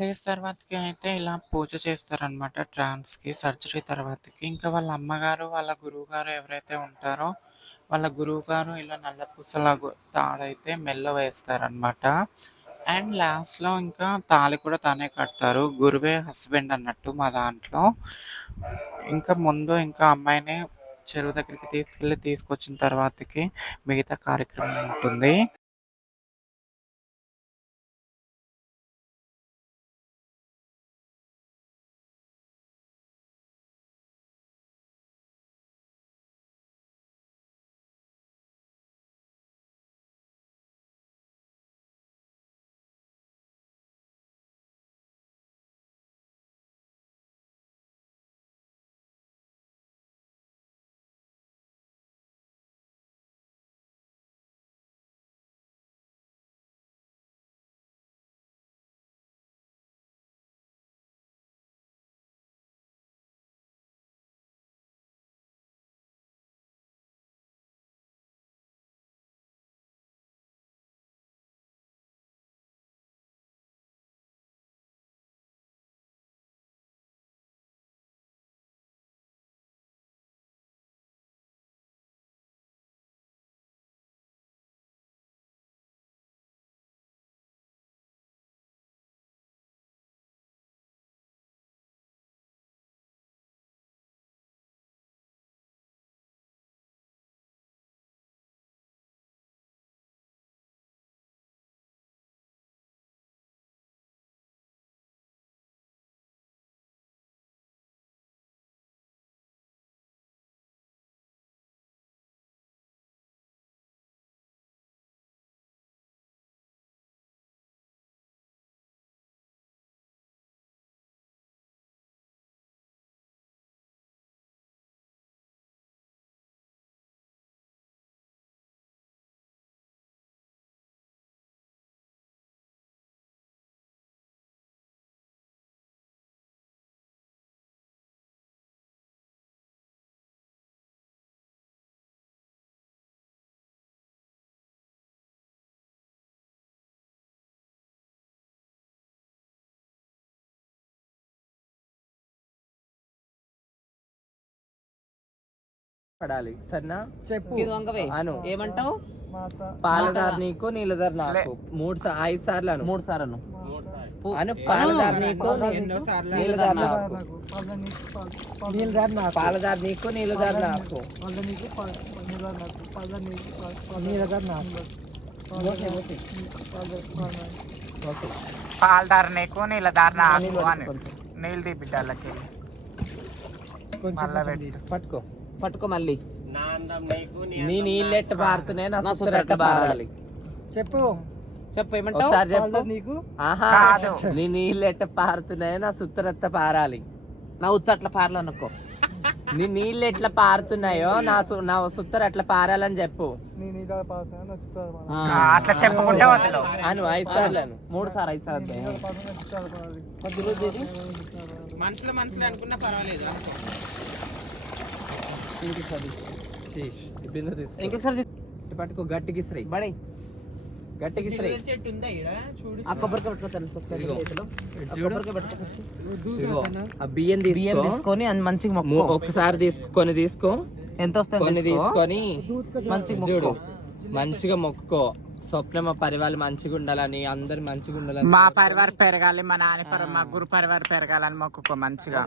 days తర్వాతకి అయితే ఇలా పూజ చేస్తారనమాట ట్రాన్స్కి సర్జరీ తర్వాతకి. ఇంకా వాళ్ళ అమ్మగారు వాళ్ళ గురువు గారు ఎవరైతే ఉంటారో వాళ్ళ గురువు గారు ఇలా నల్ల పూసల తాడైతే మెల్ల వేస్తారనమాట. అండ్ లాస్ట్లో ఇంకా తాళి కూడా తానే కడతారు. గురువే హస్బెండ్ అన్నట్టు మా దాంట్లో. ఇంకా ముందు ఇంకా అమ్మాయిని చెరువు దగ్గరికి తీసుకొచ్చిన తర్వాతకి మిగతా కార్యక్రమం ఉంటుంది. పడాలి సరేనా? చెప్పు అను ఏమంటావు? పాలదారు నీకు నీళ్ళదారు నాకు 5 సార్లు అను 3 సార్లు అను పాలదారు నీకు నీళ్ళదారు నాకు పాలదారు నీకు నీళ్ళదారు నాకు పాలదారు నీకు నీళ్ళదారు నాకు అని నీళ్ళు తీపిడ్డాలకి పట్టుకో పట్టుకో మళ్ళీ. నీ నీళ్ళెట్ట పారుతున్నాయి నా సుత్తరెట్ట పారాలి. చెప్పు ఏమంటావు? చెప్పు. ఆహా నీ నీళ్ళెట్ట పారుతున్నాయి నా సుత్తరెట్ట పారాలి. నా ఉచ్చట్ల పారలు అనుకో. నీ నీళ్ళు ఎట్లా పారుతున్నాయో నా సుత్తరు అట్లా పారాలని చెప్పు. అట్లా చెప్పుకుంటే అను 5 సార్లు అను 3 సార్లు 5 సార్లు మనసులో అనుకున్నా పర్వాలేదు. ఇంకొకసారి పట్టుకో గట్టికి ఇస్త్రీ బడే గట్టికి ఇస్త్రీ. ఆ కొబ్బరికాయ బియ్యం తీసుకొని మంచిగా ఒక్కసారి తీసుకో. ఎంత వస్తుంది కొన్ని తీసుకొని మంచిగా చూడు మంచిగా మొక్కుకో. స్వప్నం మా పరివారం మంచిగా ఉండాలని అందరు మంచిగా ఉండాలని మా పరివారం పెరగాలి మా మా గురు పరివారం పెరగాలని మొక్కుకో. మంచిగా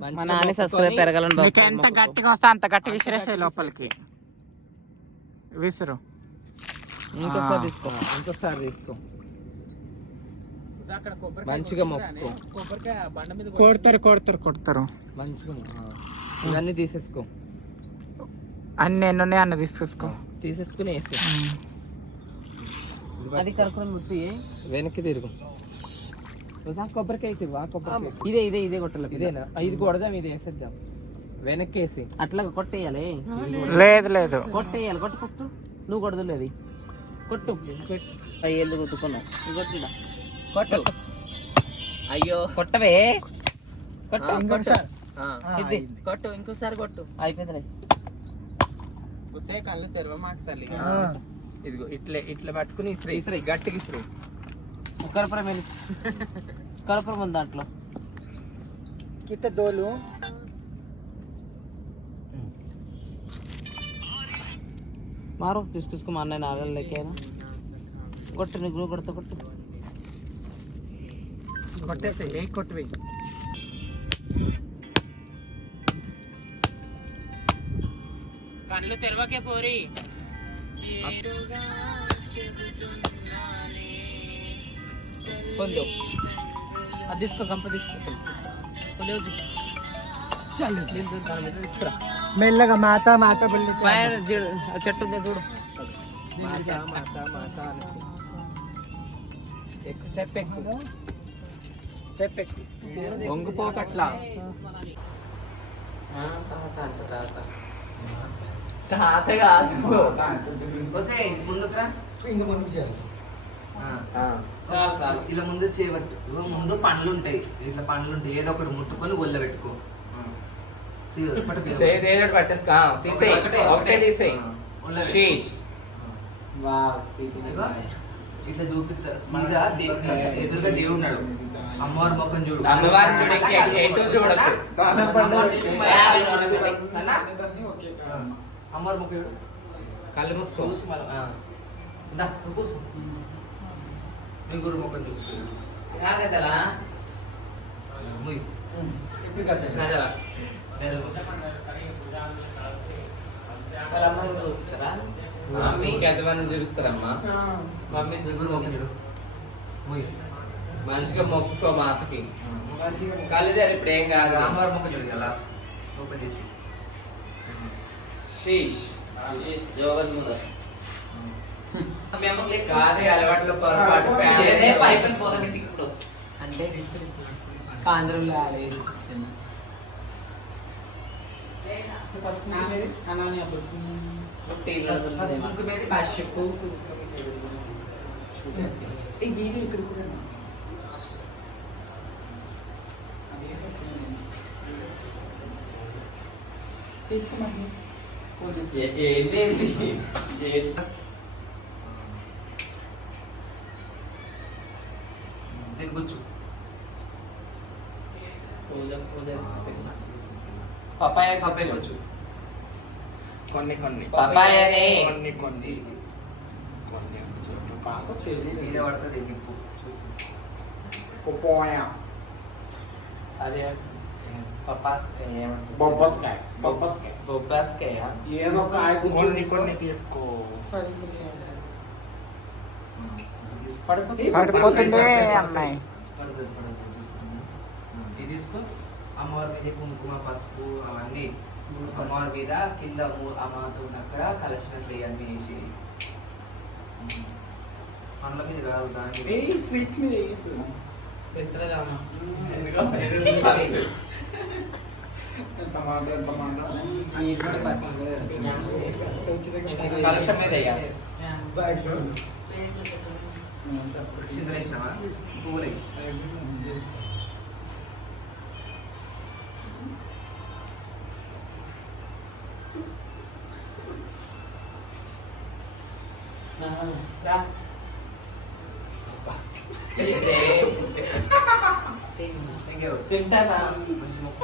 మా నాన్న సబ్స్క్రైబ్ పెరగాలని నీకు ఎంత గట్టిగా వస్తే అంత గట్టిగా విసిరేసే లోపలికి విసురు. ఇంకొకసారి తీసుకో మంచిగా మొక్కుకో. కొడతారు మంచిగా ఇవన్నీ తీసేసుకో. అన్ని ఎన్నున్నాయి అన్న తీసేసుకో. తీసేసుకుని వేసి అది కలుపుకొని ముట్టి వెనక్కి తిరుగు కొబ్బరికాయ తిరుగు ఆ కొబ్బరికాయ ఇదే ఇదే ఇదే కొట్టాలి ఇదేనా ఇది కొడదాం ఇది వేసేద్దాం వెనక్కి వేసి అట్లా కొట్టేయాలి లేదు కొట్టేయాలి కొట్టు ఫస్ట్ నువ్వు కొడదులేదు కొట్టు అయ్యేళ్ళు కొట్టుకున్నావు కొట్టిడా కొట్టు అయ్యో కొట్టవే కొట్టు ఇది కొట్టు ఇంకోసారి కొట్టు అయిపోయింది కళ్ళు తెరవ మాకుతాలి ఇదిగో ఇట్లా పట్టుకుని ఇసురు ఇసురు గట్టిగా ఇసురు కరపురం వెళ్ళి కరపురం ఉంది దాంట్లో డోలు మారు తీసుకొచ్చుకో మా అన్నయ్య నాగలు లెక్కేనా కొట్టు నీకు కొడతా కొట్టు కొట్టేసి ఏ కొట్టు వెయ్యి కళ్ళు తెరవకే పోరి కొంచెం అది తీసుకో గంప తీసుకో చాలు దాని మీద తీసుకురా మెల్లగా మాత మాత బల్లి పైన ఆ చెట్టు ఉంది చూడు మాత మాత మాత ఎక్కువ స్టెప్ ఎక్కువ స్టెప్ ఎక్కువ వంగిపోకట్లా తాత కాదు ముందుకురా ముందుకు చేయాలి ఇలా ముందు చేయబట్టు ముందు పండ్లు ఉంటాయి ఇట్లా పండ్లు ఉంటాయి ఏదో ఒకటి ముట్టుకొని ఒళ్ళ పెట్టుకో పట్టేసుకో తీసేయి ఒకటే తీసేయి శీష్ ఇట్లా చూపిస్తా సీదా ఎదురుగా దేవుడు ఉన్నాడు అమ్మవారి ముఖం చూడు అమ్మవారిని చూడు, ఎటు చూడకు. అమ్మవారిని చూసి మళ్ళీ కాళ్ళు మూసుకో. సరేనా? అమ్మవారి ముఖం చూడు కళ్ళు మూసుకో చూసి మళ్ళీ ఇందా నువ్వు కూర్చో మీ గురు ముఖం చూసుకో ముయ్ మమ్మీకి ఎంతమంది చూపిస్తారమ్మా మమ్మీ మీ గురు ముఖం చూడు ముయ్ మంచిగా మొక్కుకో మాతకి కళ్ళు జారి ఇప్పుడు ఏం కాదు అమ్మవారి ముఖం చూడు లాస్ట్ ఓపెన్ చేసి శీష్ జోవన్ ముందు కాదే అలవాట్లో పొరపాటు అయిపోయింది పోదాం ఇంటికి ఇప్పుడు అంటే కాంధ్రంలో ముక్కు మీద కాశ్యపు తీసుకోమండి దీని కూర్చో పపాయ పప్పాయ కూర్చో కొన్ని కొన్ని పపాయనే. కొన్ని కొన్ని మీరే పడుతుంది నిప్పు చూసి అదే పపాస్కాయ ఏమంటారు బొబ్బస్కాయ బొబ్బాస్కాయ ఏదో కాయ కొన్ని కొన్ని తీసుకో పడిపోతుంది అమ్మాయి పడుతుంది చూసుకోండి ఇది తీసుకో అమ్మవారి మీద కుంకుమ పసుపు అవన్నీ అమ్మవారి మీద కింద ఆ మాత ఉన్న అక్కడ కలసినట్లు ఇవన్నీ వేసి పండ్ల మీద కాదు దాని మీద. స్వీట్స్ మీద కలశం మీద వేయాలి. చింతలేసినావా పువ్వులే ఇంకెవరు తింటారా మంచి మొక్క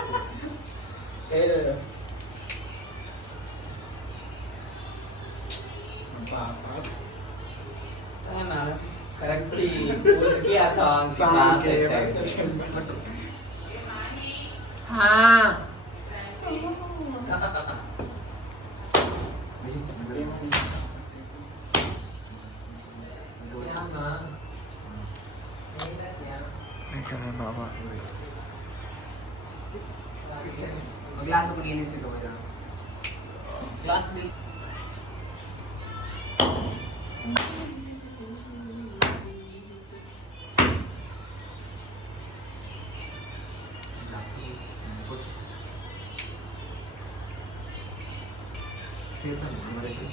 కరెక్ట్ పూజకి ఆ సాంగ్ గ్లాస్ నీళ్ళు వేసి పోయాడు గ్లాస్ నీళ్ళు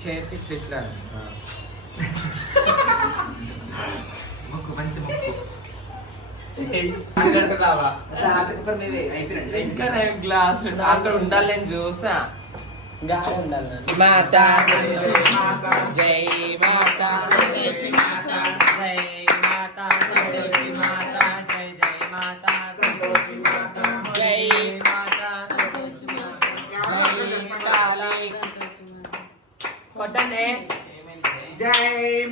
చేతి ఇట్లా మొక్కు మంచి మొక్కు అంటున్నావా అయిపోయినట్టు గ్లాస్ అక్కడ ఉండాలి నేను చూసా గాలి ఉండాలి మాత జై మాత సంతోషి మాత జై మాత సంతోషి మాత జై జై మాత సంతోషి మాత జై మాత సంతోషి మాత జై కాళీ కొట్టండి జై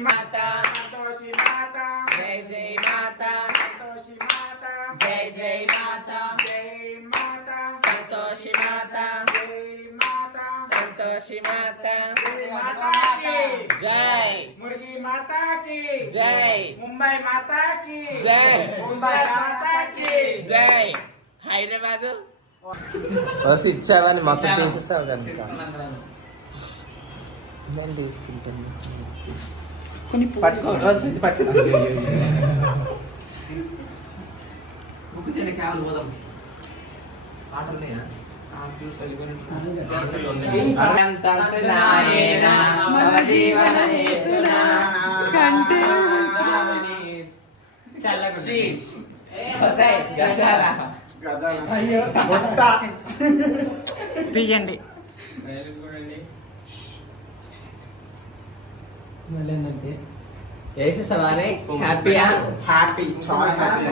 మాత సంతోషి మాత జై జై మాత సంతోషి మాత జై జై మాత జై మాత సంతోషి మాత జై మాత సంతోషి మాత జై మాతాకి జై ముర్గి మాతాకి జై ముంబై మాతాకి జై ముంబై మాతాకి జై హైదరాబాద్ బస్ ఇచ్చావని మొత్తం తీసేస్తావు కదా నేను తీసుకుంటాను పట్టుకో పట్టుకో బుక్ చేయండి క్యాబ్లు పోదాం ఆటలు ఉన్నాయా అయ్యో మొట్ట తీయండి. వేసేసావానే హ్యాపీయా హ్యాపీ చాలా హ్యాపీ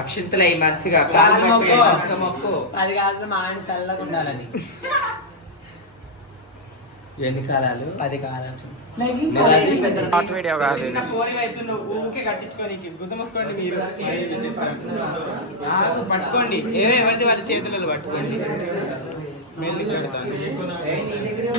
అక్షింతలు అయి మంచిగా కాలు పట్టు, మంచిగా మొక్కు అది కాదు మా ఆయన చల్లగా ఉండాలని ఎన్ని కాలాలు 10 కాలం షార్ట్ వీడియో కాదు ఇది. పట్టుకోండి ఎవరిది వాళ్ళ చేతులలో పట్టుకోండి మెల్లి పెడతాను